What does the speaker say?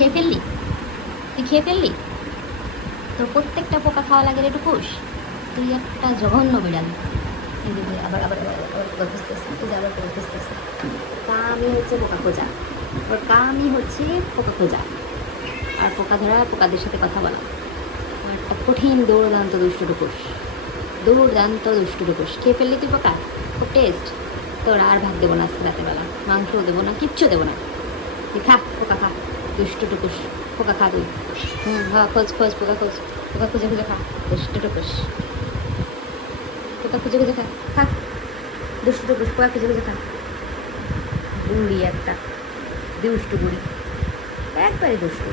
খেয়ে ফেললি? তুই খেয়ে ফেললি? তো প্রত্যেকটা পোকা খাওয়া লাগে রে টুকুস। তুই একটা জঘন্য বিড়াল। কিন্তু আবার আবার আবার বুঝতেছি, তুই আবার বুঝতেছি। কামই হচ্ছে পোকা খোঁজা, ওর কামই হচ্ছে পোকা খোঁজা আর পোকা ধরা, পোকাদের সাথে কথা বলা। একটা কঠিন দৌড়দান্ত দুষ্ট টুকুস, দুর্দান্ত দুষ্ট টুকুস। খেয়ে ফেললি তুই পোকা? খুব টেস্ট। তোর আর ভাত দেবো না আজকে রাতেবেলা, মাংসও দেবো না, কিচ্ছু দেবো না। তুই খা পোকা খা, দুষ্ট টুকুস। পোকা খা তুই। খা, খোঁজ খোঁজ পোকা খোঁজ, পোকা খুঁজে খুঁজে খা, দুষ্ট টুকুস। পোকা খুঁজে খুঁজে খা, খা দুষ্ট টুকুস, পোকা খুঁজে খুঁজে খা। বুড়ি একটা, দুষ্টু বুড়ি, একবারে দুষ্টু।